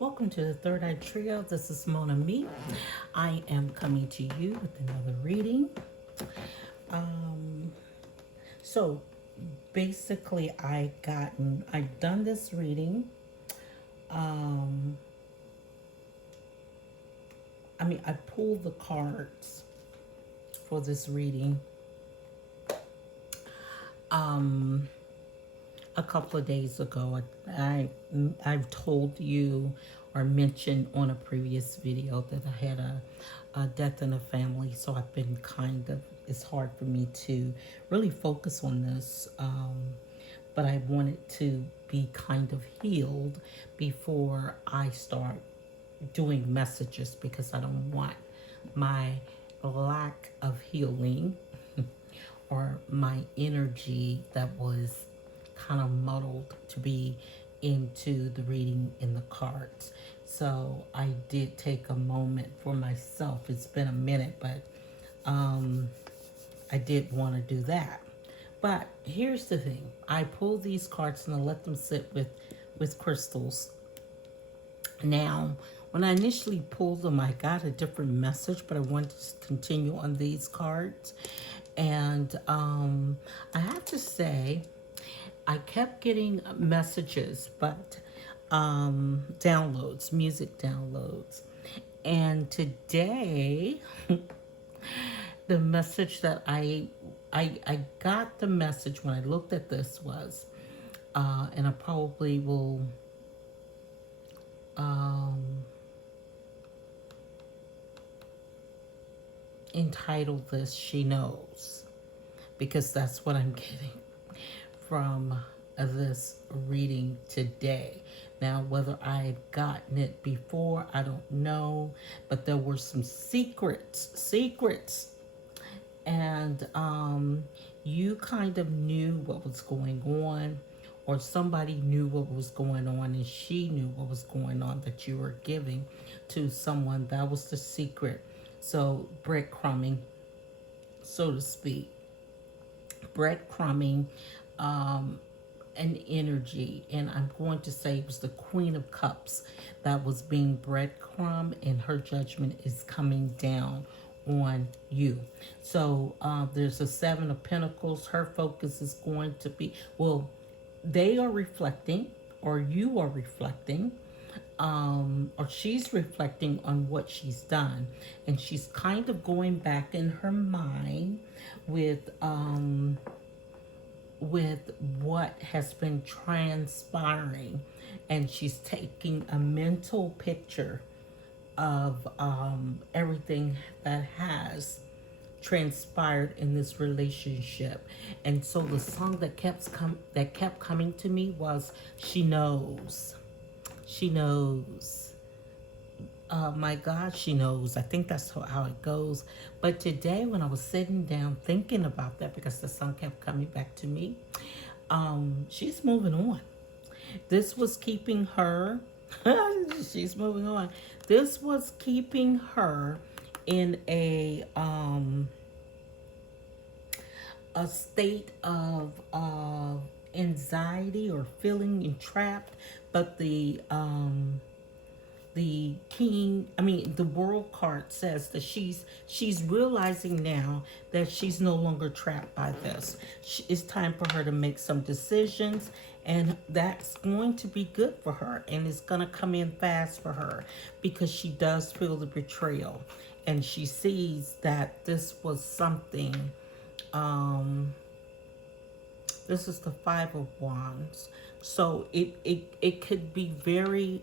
Welcome to the Third Eye Trio. This is Mona Me. I am coming to you with another reading. Um, so basically, I've done this reading. Um, I pulled the cards for this reading um, a couple of days ago. I've told you or mentioned on a previous video that I had a death in the family, so I've been it's hard for me to really focus on this, but I wanted to be kind of healed before I start doing messages because I don't want my lack of healing or my energy that was kind of muddled to be into the reading in the cards. So I did take a moment for myself. It's been a minute, but I did want to do that. But here's the thing. I pulled these cards and I let them sit with crystals. Now, when I initially pulled them, I got a different message, but I wanted to continue on these cards. And I have to say, I kept getting messages, but downloads, music downloads. And today, the message that I got the message when I looked at this was, and I probably will entitle this "She Knows," because that's what I'm getting from this reading today. Now, whether I had gotten it before, I don't know, but there were some secrets, and you kind of knew what was going on, or somebody knew what was going on, and she knew what was going on that you were giving to someone. That was the secret. So, breadcrumbing, so to speak, breadcrumbing an energy, and I'm going to say it was the Queen of Cups that was being breadcrumb, and her judgment is coming down on you. So there's a Seven of Pentacles. Her focus is going to be, well, they are reflecting, or you are reflecting, or she's reflecting on what she's done, and she's kind of going back in her mind with what has been transpiring, and she's taking a mental picture of everything that has transpired in this relationship. And so the song that kept coming to me was "She Knows." She knows. My God, she knows. I think that's how it goes. But today, when I was sitting down thinking about that, because the song kept coming back to me, she's moving on. This was keeping her. She's moving on. This was keeping her in a state of anxiety or feeling entrapped. But the king, the world card says that she's realizing now that she's no longer trapped by this. It's time for her to make some decisions, and that's going to be good for her, and it's going to come in fast for her, because she does feel the betrayal, and she sees that this was something. This is the Five of Wands, so it could be very,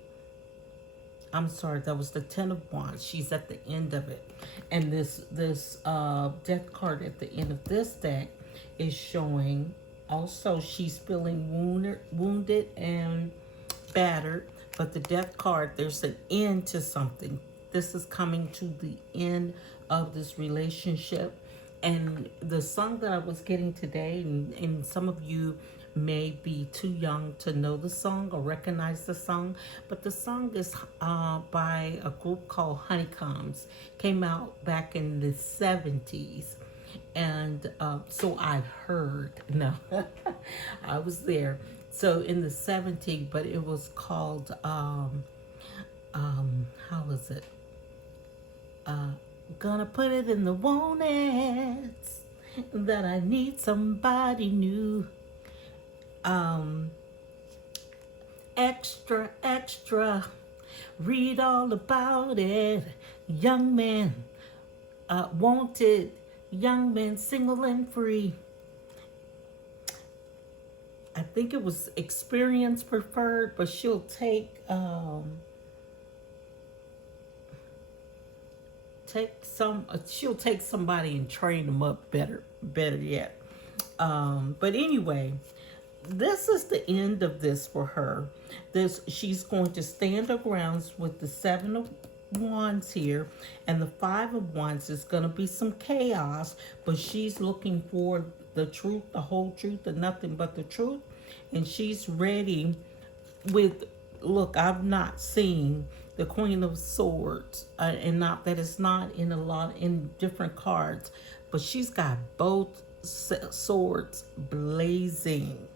I'm sorry, that was the Ten of Wands. She's at the end of it. And this death card at the end of this deck is showing also she's feeling wounded and battered. But the death card, there's an end to something. This is coming to the end of this relationship. And the song that I was getting today, and some of you may be too young to know the song or recognize the song, but the song is by a group called Honeycombs. Came out back in the 70s. And so I've heard, no, I was there. So in the 70s, but it was called how is it? Gonna put it in the wannets that I need somebody new. Um, extra, extra. Read all about it. Young man, wanted. Young man, single and free. I think it was experience preferred, but she'll take she'll take somebody and train them up better yet. But anyway, this is the end of this for her. She's going to stand her grounds with the 7 of Wands here, and the 5 of Wands is going to be some chaos, but she's looking for the truth, the whole truth, and nothing but the truth. And she's ready with, look, I've not seen the Queen of Swords, and not that it's not in different cards, but she's got both swords blazing.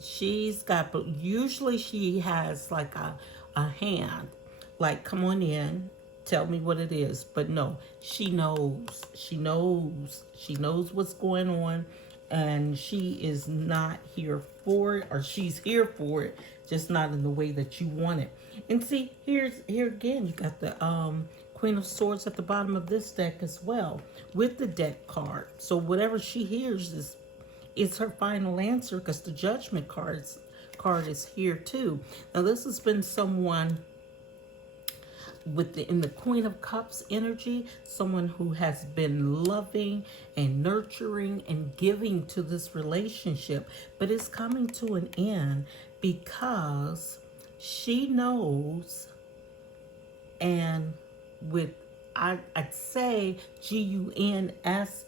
She's got, but usually she has like a hand, like, come on in, tell me what it is. But no, she knows what's going on, and she is not here for it, or she's here for it, just not in the way that you want it. And see, here again, you got the Queen of Swords at the bottom of this deck as well, with the deck card. So whatever she hears is her final answer, because the Judgment card is here too. Now this has been someone in the Queen of Cups energy, someone who has been loving and nurturing and giving to this relationship, but it's coming to an end because she knows, and with I'd say GUNS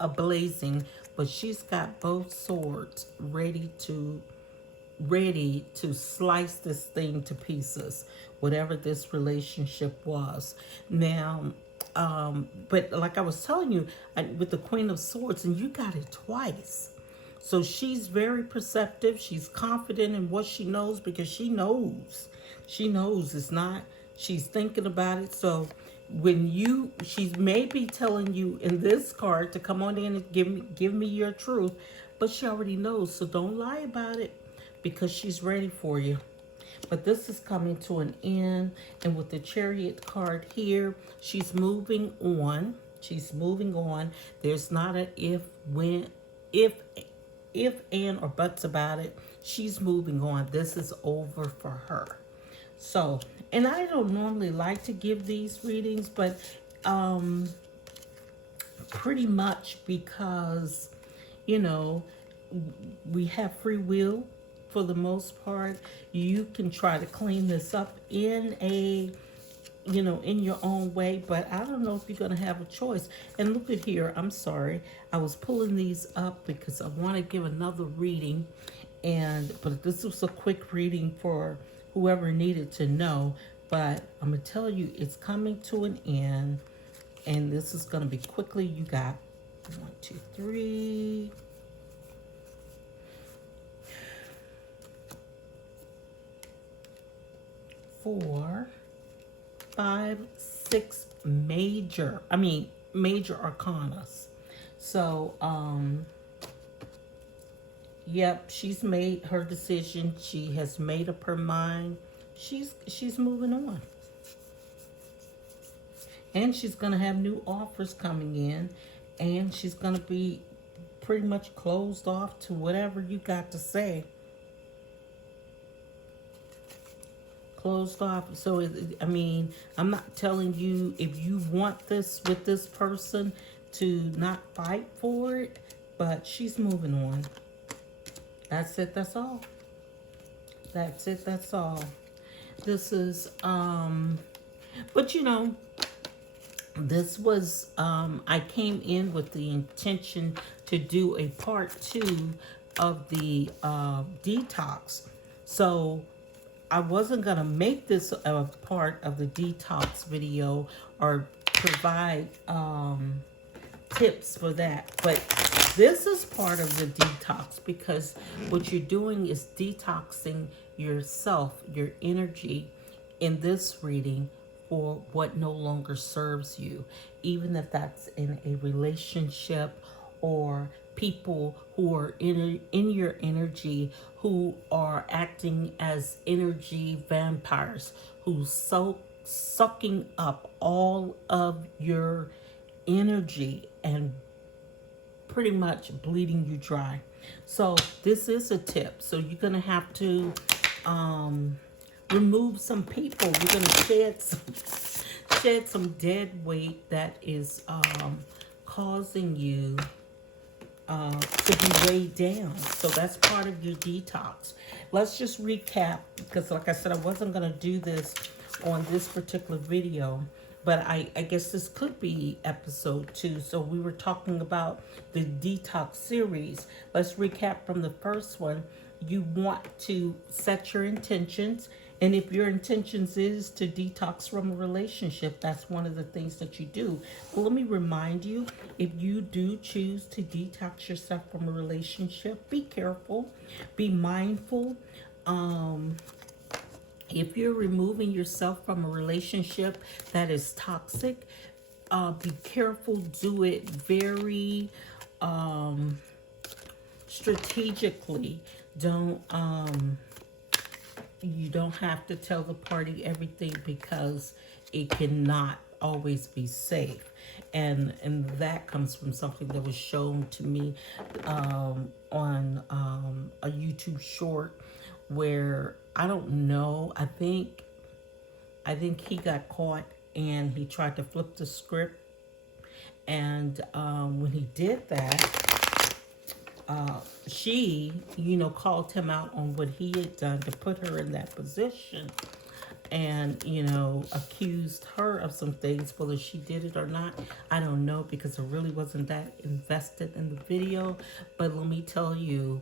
a blazing, but she's got both swords ready to slice this thing to pieces, whatever this relationship was. Now, but like I was telling you, with the Queen of Swords, and you got it twice. So she's very perceptive. She's confident in what she knows, because she knows it's not, she's thinking about it. So she's maybe telling you in this card to come on in and give me your truth, but she already knows. So don't lie about it, because she's ready for you. But this is coming to an end, and with the Chariot card here, she's moving on. There's not an if, and, or buts about it. She's moving on. This is over for her. So, and I don't normally like to give these readings, but pretty much because, we have free will for the most part. You can try to clean this up in your own way, but I don't know if you're going to have a choice. And look at here, I'm sorry, I was pulling these up because I want to give another reading, but this was a quick reading for whoever needed to know. But I'm going to tell you, it's coming to an end, and this is going to be quickly. You got 1, 2, 3, 4, 5, 6 major arcanas. So yep, she's made her decision. She has made up her mind. She's moving on, and she's gonna have new offers coming in, and she's gonna be pretty much closed off to whatever you got to say. Closed off. So I'm not telling you, if you want this with this person, to not fight for it, but she's moving on. That's it. That's all. That's it. That's all. This is but this was I came in with the intention to do a part 2 of the detox. So I wasn't gonna make this a part of the detox video, or provide tips for that. But this is part of the detox, because what you're doing is detoxing yourself, your energy in this reading for what no longer serves you, even if that's in a relationship or people who are in your energy, who are acting as energy vampires, who sucking up all of your energy and pretty much bleeding you dry. So this is a tip. So you're gonna have to remove some people. You're gonna shed some dead weight that is causing you to be weighed down. So that's part of your detox. Let's just recap, because like I said, I wasn't going to do this on this particular video, but I guess this could be episode 2. So we were talking about the detox series. Let's recap from the first one. You want to set your intentions. And if your intentions is to detox from a relationship, that's one of the things that you do. But let me remind you, if you do choose to detox yourself from a relationship, be careful, be mindful. If you're removing yourself from a relationship that is toxic, be careful. Do it very strategically. You don't have to tell the party everything, because it cannot always be safe. And that comes from something that was shown to me on a YouTube short, where I don't know, I think he got caught and he tried to flip the script. And when he did that, she, called him out on what he had done to put her in that position, and, accused her of some things. Whether she did it or not, I don't know, because I really wasn't that invested in the video. But let me tell you,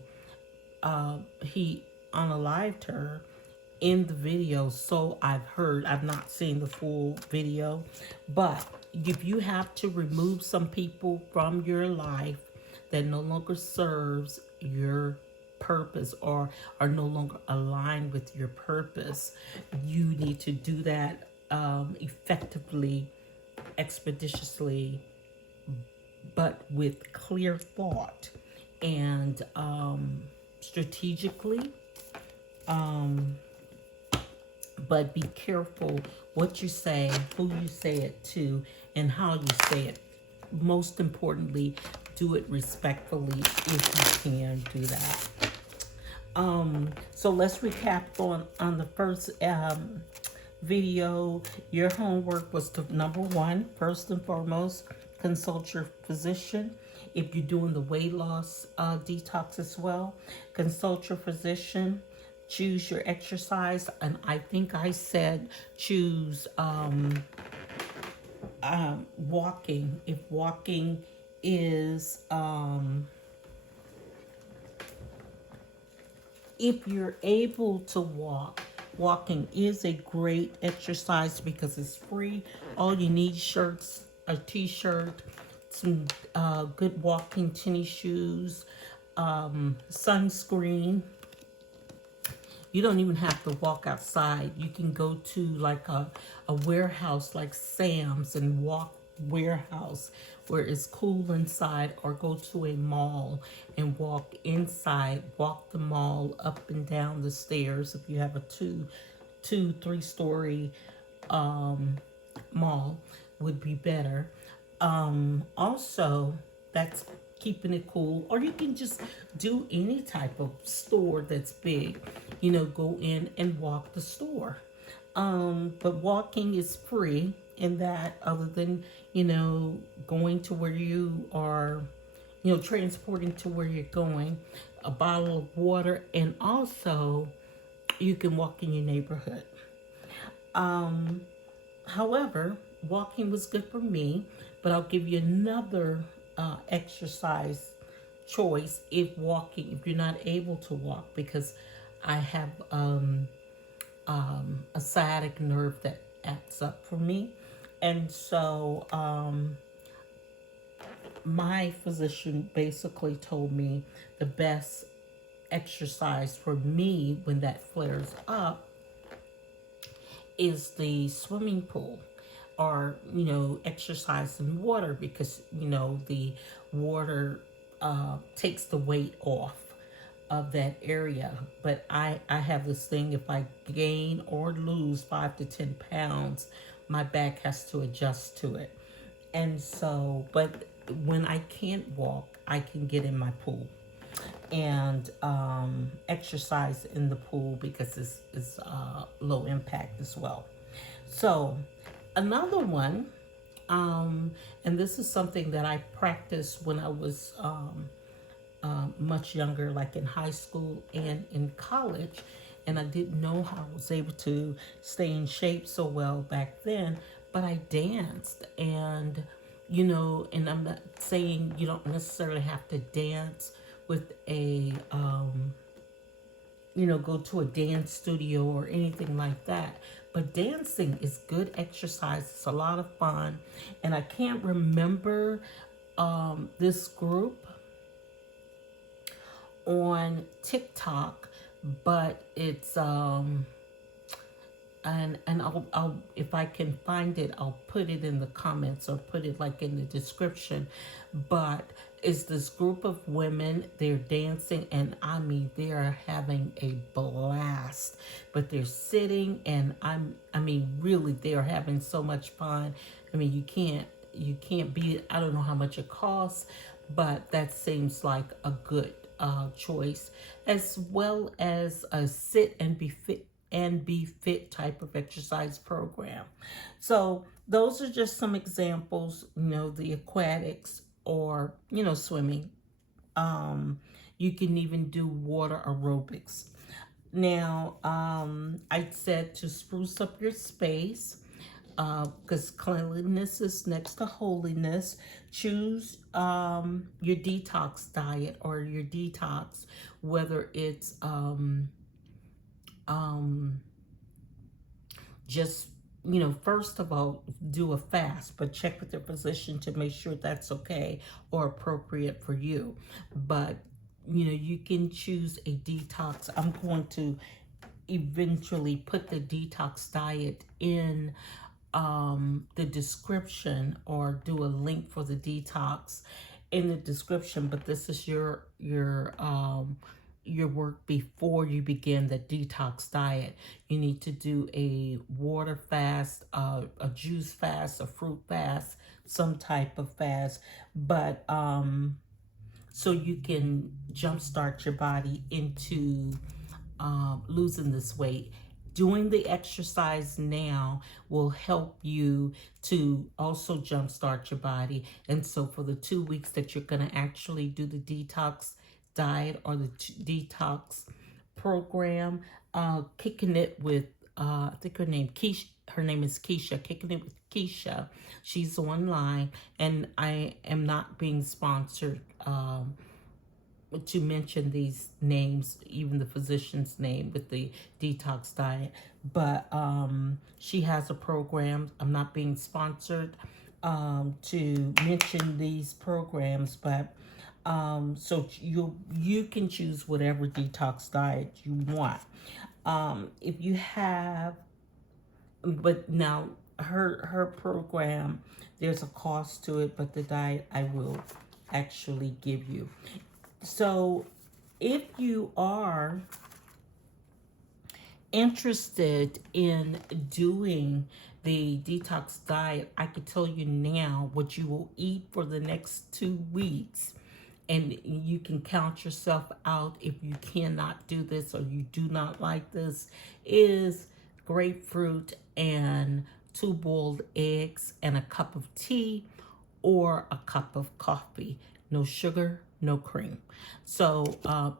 he unalived her in the video. So I've heard. I've not seen the full video. But if you have to remove some people from your life that no longer serves your purpose or are no longer aligned with your purpose, you need to do that effectively, expeditiously, but with clear thought and strategically. But be careful what you say, who you say it to, and how you say it. Most importantly, do it respectfully if you can do that. So let's recap on the first video. Your homework was to, number 1, first and foremost, consult your physician. If you're doing the weight loss detox as well, consult your physician. Choose your exercise, and I think I said choose walking. If walking is if you're able to walk, walking is a great exercise because it's free. All you need shirts, a t-shirt, some good walking tennis shoes, sunscreen. You don't even have to walk outside. You can go to like a warehouse like Sam's and walk warehouse where it's cool inside, or go to a mall and walk inside, walk the mall up and down the stairs if you have a 3-story mall would be better. Also, that's keeping it cool. Or you can just do any type of store that's big, go in and walk the store. But walking is free in that, other than, going to where you are, transporting to where you're going, a bottle of water, and also you can walk in your neighborhood. However, walking was good for me, but I'll give you another exercise choice if you're not able to walk, because I have a sciatic nerve that acts up for me. And so my physician basically told me the best exercise for me when that flares up is the swimming pool, or exercise in water, because the water takes the weight off of that area. But I have this thing: if I gain or lose 5 to 10 pounds, my back has to adjust to it. And so, but when I can't walk, I can get in my pool and exercise in the pool, because it's low impact as well. So another one, and this is something that I practiced when I was much younger, like in high school and in college. And I didn't know how I was able to stay in shape so well back then, but I danced. And, and I'm not saying you don't necessarily have to dance with go to a dance studio or anything like that. But dancing is good exercise. It's a lot of fun. And I can't remember this group on TikTok, but it's and I'll if I can find it, I'll put it in the comments or put it like in the description. But it's this group of women, they're dancing, and I mean they are having a blast. But they're sitting, and I mean really they are having so much fun. I mean you can't beat it. I don't know how much it costs, but that seems like a good choice, as well as a sit and be fit type of exercise program. So those are just some examples. The aquatics, or swimming. You can even do water aerobics. Now, I said to spruce up your space, because cleanliness is next to holiness. Choose your detox diet or your detox, whether it's just, first of all, do a fast, but check with your physician to make sure that's okay or appropriate for you. But, you can choose a detox. I'm going to eventually put the detox diet in the description, or do a link for the detox in the description. But this is your work before you begin the detox diet. You need to do a water fast, a juice fast, a fruit fast, some type of fast, but so you can jumpstart your body into losing this weight. Doing the exercise now will help you to also jumpstart your body. And so for the 2 weeks that you're going to actually do the detox diet or the detox program, kicking it with, I think her name is Keisha, kicking it with Keisha. She's online, and I am not being sponsored to mention these names, even the physician's name with the detox diet. But she has a program. I'm not being sponsored to mention these programs, but so you can choose whatever detox diet you want. If you have, but now her program, there's a cost to it, but the diet I will actually give you. So if you are interested in doing the detox diet, I could tell you now what you will eat for the next 2 weeks. And you can count yourself out if you cannot do this or you do not like this, is grapefruit and 2 boiled eggs and a cup of tea or a cup of coffee. No sugar, no cream. So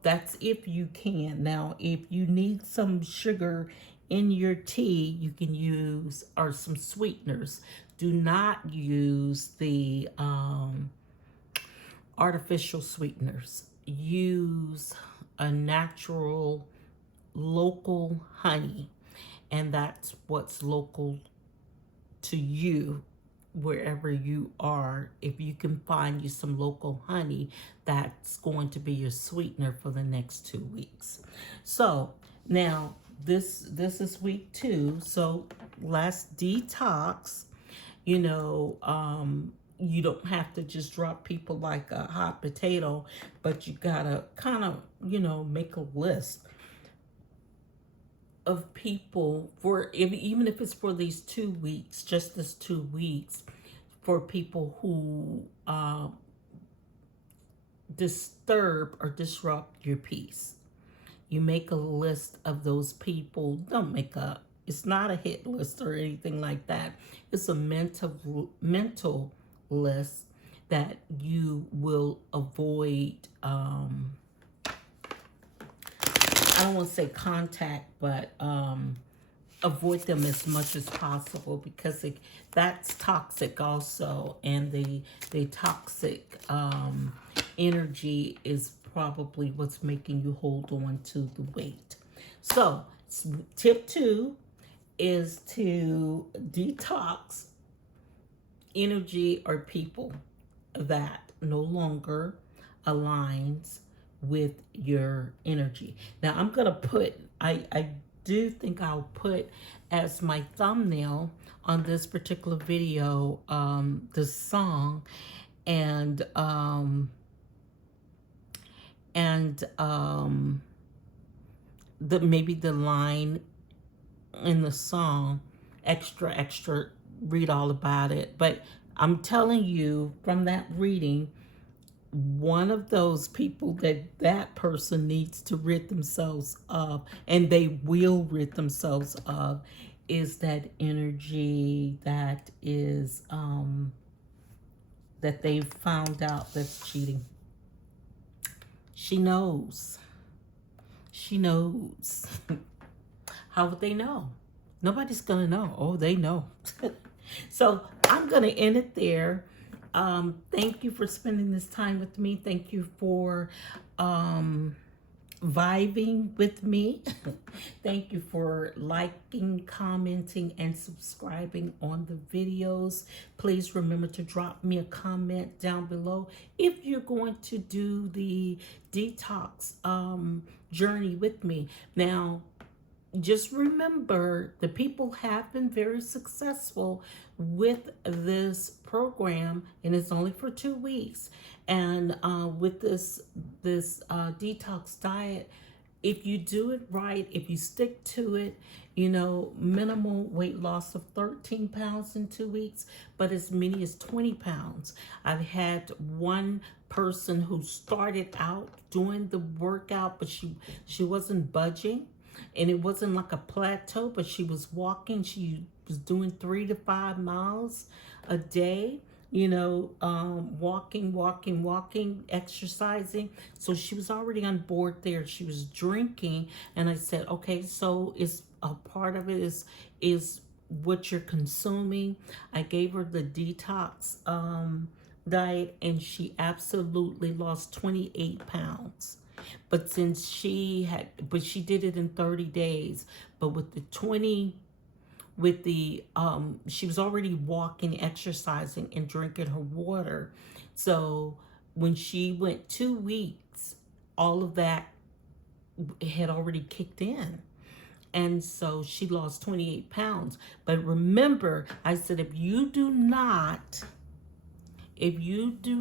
that's if you can. Now, if you need some sugar in your tea, you can use, or some sweeteners. Do not use the artificial sweeteners. Use a natural, local honey, and that's what's local to you, wherever you are, if you can find you some local honey, that's going to be your sweetener for the next 2 weeks. So now this is week 2. So last detox, you don't have to just drop people like a hot potato, but you gotta kind of, make a list of people even if it's for these 2 weeks, just this 2 weeks, for people who disturb or disrupt your peace. You make a list of those people. Don't make it's not a hit list or anything like that. It's a mental list that you will avoid. I don't want to say contact, but avoid them as much as possible, because that's toxic also, and the toxic energy is probably what's making you hold on to the weight. So tip 2 is to detox energy or people that no longer aligns with your energy. Now I'm gonna put, I do think I'll put as my thumbnail on this particular video the song and maybe the line in the song, extra, read all about it. But I'm telling you from that reading, one of those people that person needs to rid themselves of, and they will rid themselves of, is that energy that is that they've found out that's cheating. She knows. How would they know? Nobody's gonna know. Oh, they know. So I'm gonna end it there. Thank you for spending this time with me. Thank you for vibing with me. Thank you for liking, commenting, and subscribing on the videos. Please remember to drop me a comment down below if you're going to do the detox journey with me. Now, just remember, the people have been very successful with this program, and it's only for 2 weeks. And with this detox diet, if you do it right, if you stick to it, minimal weight loss of 13 pounds in 2 weeks, but as many as 20 pounds. I've had one person who started out doing the workout, but she wasn't budging. And it wasn't like a plateau, but she was walking. She was doing 3 to 5 miles a day, walking, exercising. So she was already on board there. She was drinking. And I said, okay, so is a part of it is what you're consuming. I gave her the detox diet, and she absolutely lost 28 pounds. But she did it in 30 days. But with the she was already walking, exercising, and drinking her water. So when she went 2 weeks, all of that had already kicked in. And so she lost 28 pounds. But remember, I said, if you do not if you do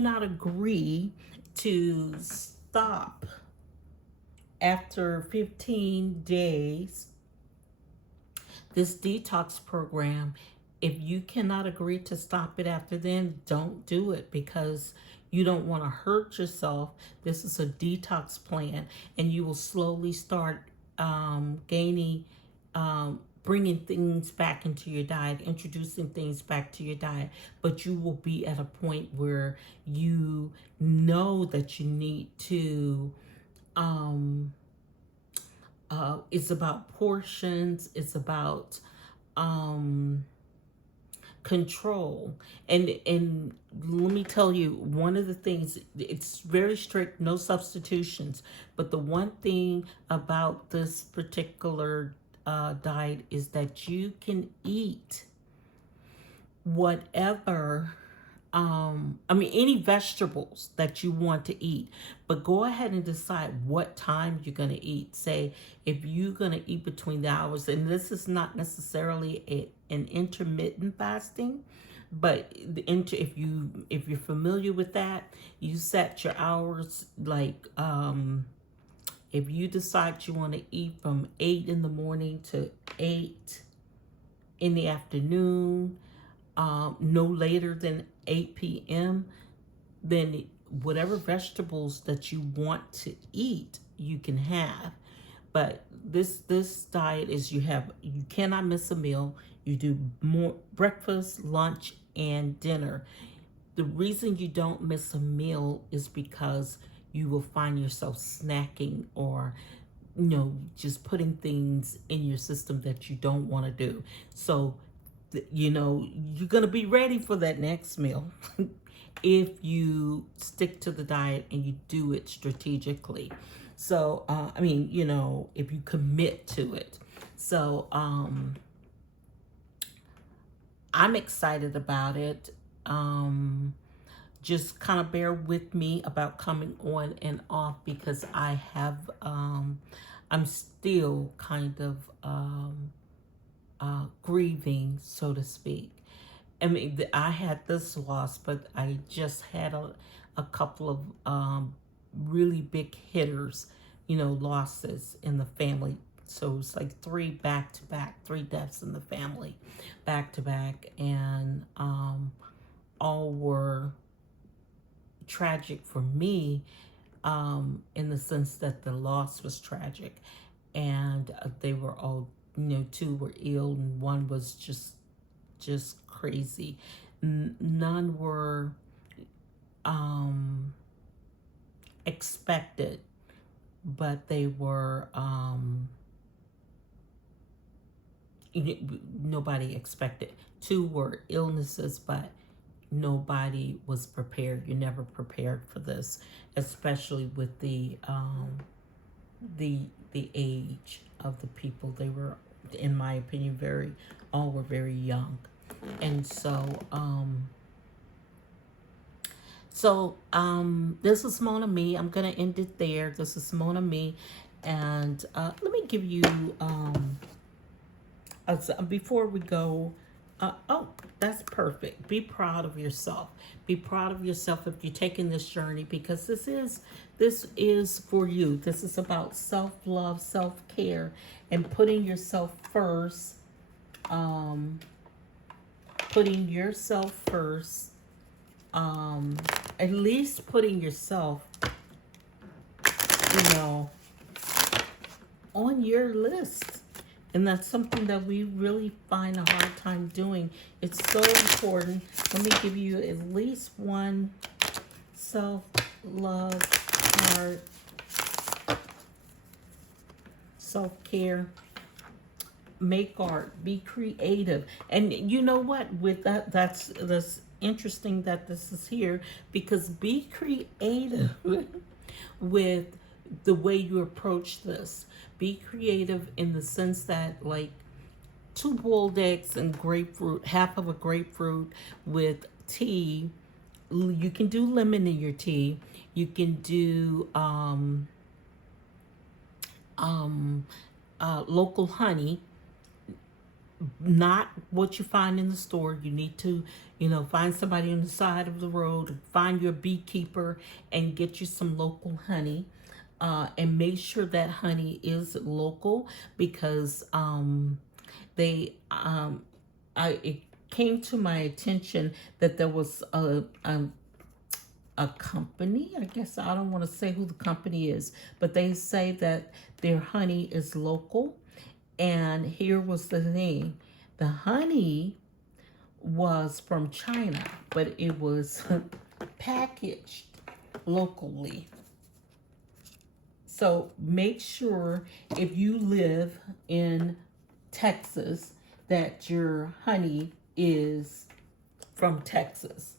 not agree to stop after 15 days, this detox program, if you cannot agree to stop it after then, don't do it, because you don't want to hurt yourself. This is a detox plan, and you will slowly start bringing things back into your diet, introducing things back to your diet. But you will be at a point where you know that you need to, it's about portions, it's about control. And let me tell you, one of the things, it's very strict, no substitutions. But the one thing about this particular diet is that you can eat whatever, any vegetables that you want to eat, but go ahead and decide what time you're going to eat. Say, if you're going to eat between the hours, and this is not necessarily an intermittent fasting, but if you're familiar with that, you set your hours like, if you decide you want to eat from 8 in the morning to 8 in the afternoon, no later than 8 p.m., then whatever vegetables that you want to eat, you can have. But this diet is you cannot miss a meal. You do more breakfast, lunch, and dinner. The reason you don't miss a meal is because you will find yourself snacking or just putting things in your system that you don't want to do. So you're going to be ready for that next meal if you stick to the diet and you do it strategically. So, if you commit to it. So, I'm excited about it. Just kind of bear with me about coming on and off because I'm still kind of, grieving, so to speak. I had this loss, but I just had a couple of really big hitters, losses in the family. So it's like 3 back-to-back, 3 deaths in the family, back-to-back, and all were tragic for me, in the sense that the loss was tragic, and they were all, 2 were ill, and 1 was just crazy. None were expected, but they were nobody expected. 2 were illnesses, but nobody was prepared. You're never prepared for this, especially with the age of the people. They were, in my opinion, all were very young. And so this is Mona Me. I'm gonna end it there. This is Mona Me, and let me give you before we go. Oh, that's perfect. Be proud of yourself. Be proud of yourself if you're taking this journey, because this is for you. This is about self-love, self-care, and putting yourself first. Putting yourself first. At least putting yourself, on your list. And that's something that we really find a hard time doing. It's so important. Let me give you at least one self-love part, self-care. Make art, be creative. And you know what? With that's interesting that this is here, because be creative with the way you approach this. Be creative in the sense that, like, 2 boiled eggs and grapefruit, half of a grapefruit with tea. You can do lemon in your tea. You can do local honey, not what you find in the store. You need to, find somebody on the side of the road, find your beekeeper, and get you some local honey. And make sure that honey is local, because it came to my attention that there was a company. I guess I don't want to say who the company is, but they say that their honey is local. And here was the thing: the honey was from China, but it was packaged locally. So make sure, if you live in Texas, that your honey is from Texas,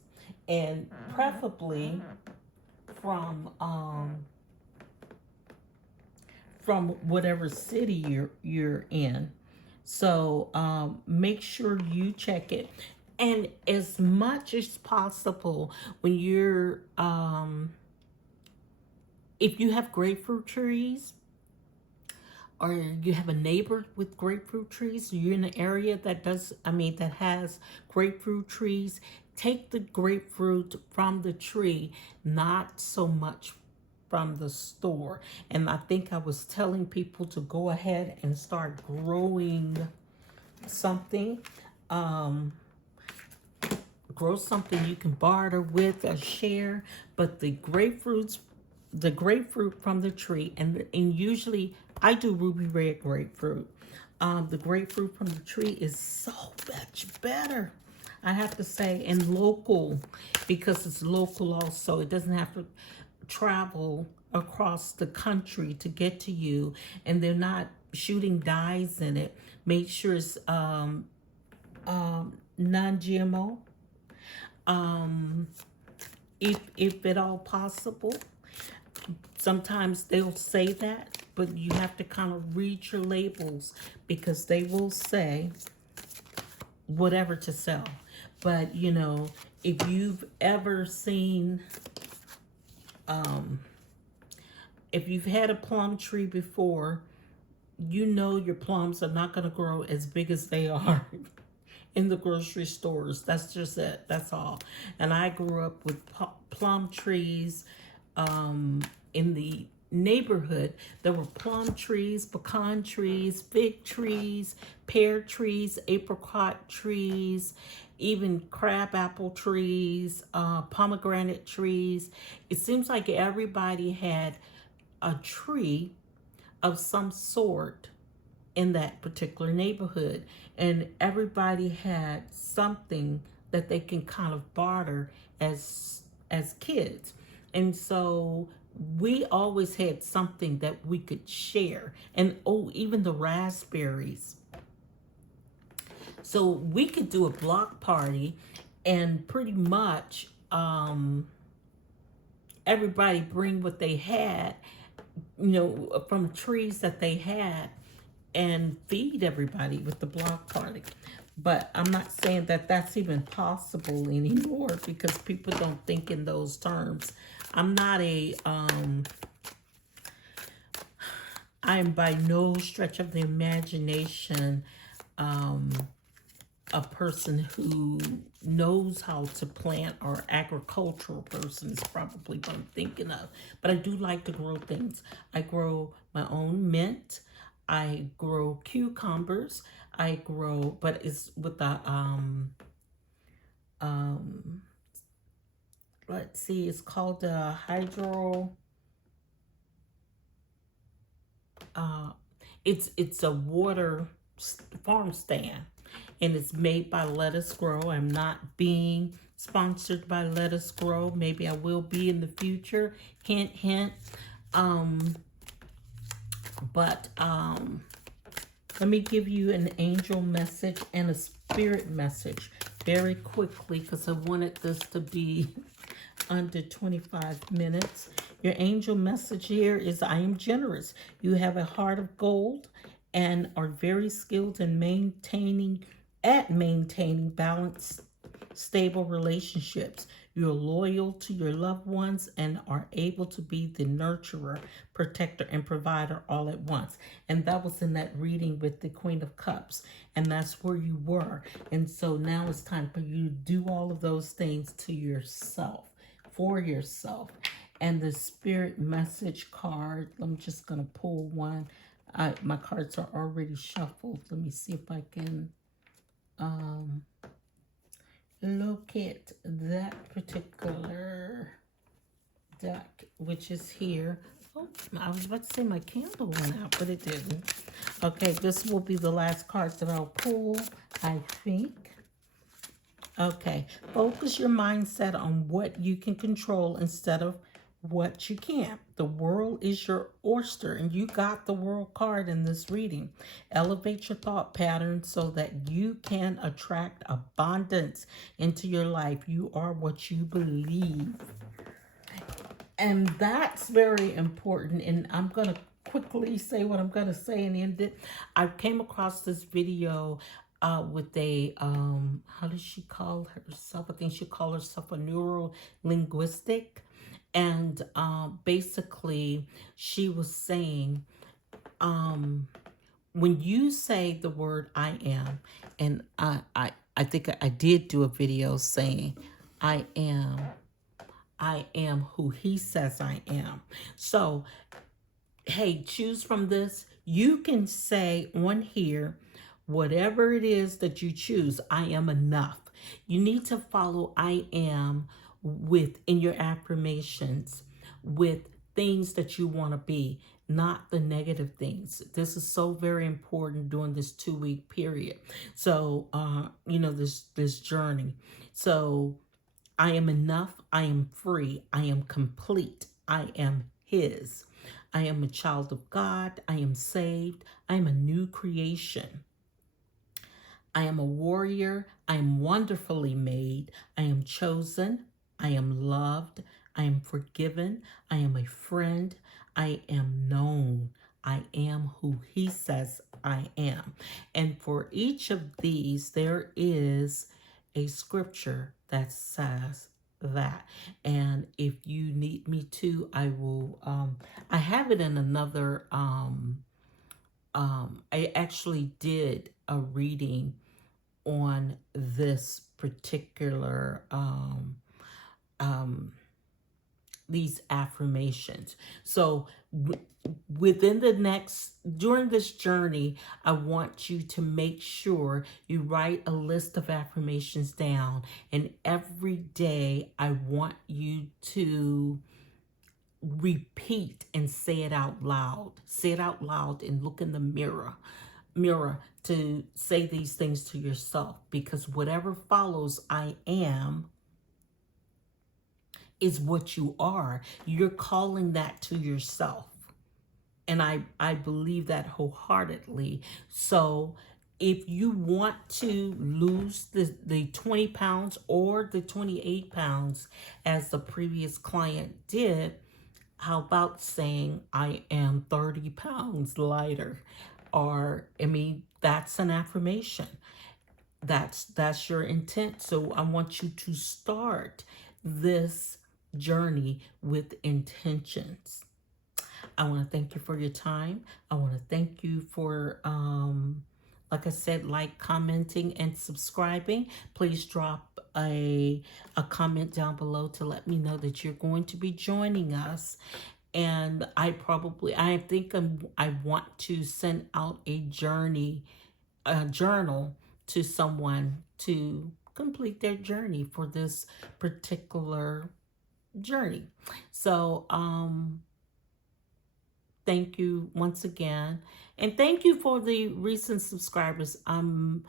and preferably from from whatever city you're in. So make sure you check it. And as much as possible, when you're if you have grapefruit trees, or you have a neighbor with grapefruit trees, you're in an area that that has grapefruit trees, take the grapefruit from the tree, not so much from the store. And I think I was telling people to go ahead and start growing something. Um, Grow something you can barter with or share. But the grapefruit from the tree, and usually I do ruby red grapefruit. The grapefruit from the tree is so much better, I have to say, and local, because it's local also. It doesn't have to travel across the country to get to you, and they're not shooting dyes in it. Make sure it's non-GMO, if at all possible. Sometimes they'll say that, but you have to kind of read your labels, because they will say whatever to sell. But you know, if you've ever seen, if you've had a plum tree before, you know your plums are not going to grow as big as they are in the grocery stores. That's just it. That's all. And I grew up with plum trees in the neighborhood. There were plum trees, pecan trees, fig trees, pear trees, apricot trees, even crabapple trees, pomegranate trees. It seems like everybody had a tree of some sort in that particular neighborhood, and everybody had something that they can kind of barter as kids. And so we always had something that we could share. And oh, even the raspberries. So we could do a block party, and pretty much everybody bring what they had, you know, from trees that they had, and feed everybody with the block party. But I'm not saying that that's even possible anymore, because people don't think in those terms. I'm not I am by no stretch of the imagination a person who knows how to plant, or agricultural person is probably what I'm thinking of. But I do like to grow things. I grow my own mint. I grow cucumbers. I grow, but it's with the let's see, it's called the it's a water farm stand, and it's made by Lettuce Grow. I'm not being sponsored by Lettuce Grow. Maybe I will be in the future. Hint, hint. But let me give you an angel message and a spirit message very quickly, because I wanted this to be under 25 minutes. Your angel message here is, I am generous. You have a heart of gold and are very skilled in maintaining balanced, stable relationships. You're loyal to your loved ones and are able to be the nurturer, protector, and provider all at once. And that was in that reading with the Queen of Cups. And that's where you were. And so now it's time for you to do all of those things to yourself, for yourself. And the spirit message card, I'm just going to pull one. My cards are already shuffled. Let me see if I can locate that particular deck, which is here. Oh, I was about to say my candle went out, but it didn't. Okay, this will be the last card that I'll pull, I think. Okay, focus your mindset on what you can control instead of what you can't. The world is your oyster, and you got the world card in this reading. Elevate your thought pattern so that you can attract abundance into your life. You are what you believe. And that's very important. And I'm going to quickly say what I'm going to say and end it. I came across this video with a, how does she call herself? I think she called herself a neuro linguistic. And basically, she was saying, when you say the word I am, and I think I did do a video saying, I am who he says I am. So, hey, choose from this. You can say on here, whatever it is that you choose, I am enough. You need to follow I am with in your affirmations with things that you want to be, not the negative things. This is so very important during this 2-week period. So, this journey. So, I am enough. I am free. I am complete. I am His. I am a child of God. I am saved. I am a new creation. I am a warrior. I am wonderfully made. I am chosen. I am loved. I am forgiven. I am a friend. I am known. I am who He says I am. And for each of these, there is a scripture that says that. And if you need me to, I will, I have it in another, I actually did a reading on this particular, these affirmations. So within the next, during this journey, I want you to make sure you write a list of affirmations down. And every day I want you to repeat and say it out loud. Say it out loud and look in the mirror to say these things to yourself, because whatever follows I am is what you are. You're calling that to yourself. And I believe that wholeheartedly. So if you want to lose the 20 pounds or the 28 pounds as the previous client did, how about saying I am 30 pounds lighter? Or, that's an affirmation. That's your intent. So I want you to start this journey with intentions. I want to thank you for your time. I want to thank you for, like I said, commenting, and subscribing. Please drop a comment down below to let me know that you're going to be joining us. And I think I want to send out a journal to someone to complete their journey for this particular journey. So, thank you once again. And thank you for the recent subscribers. I'm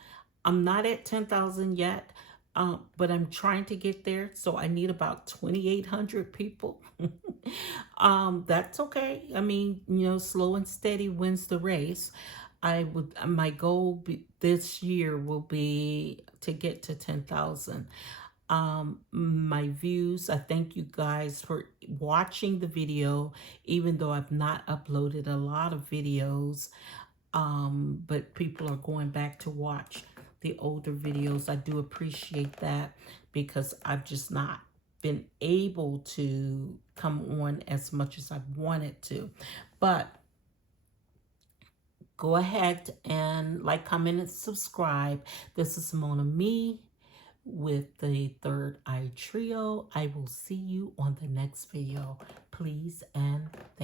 not at 10,000 yet, but I'm trying to get there. So I need about 2,800 people. That's okay. Slow and steady wins the race. My goal this year will be to get to 10,000. My views, I thank you guys for watching the video, even though I've not uploaded a lot of videos, but people are going back to watch the older videos. I do appreciate that, because I've just not been able to come on as much as I wanted to. But go ahead and like, comment, and subscribe. This is Simona Me with the Third Eye Trio. I will see you on the next video. Please and thank you.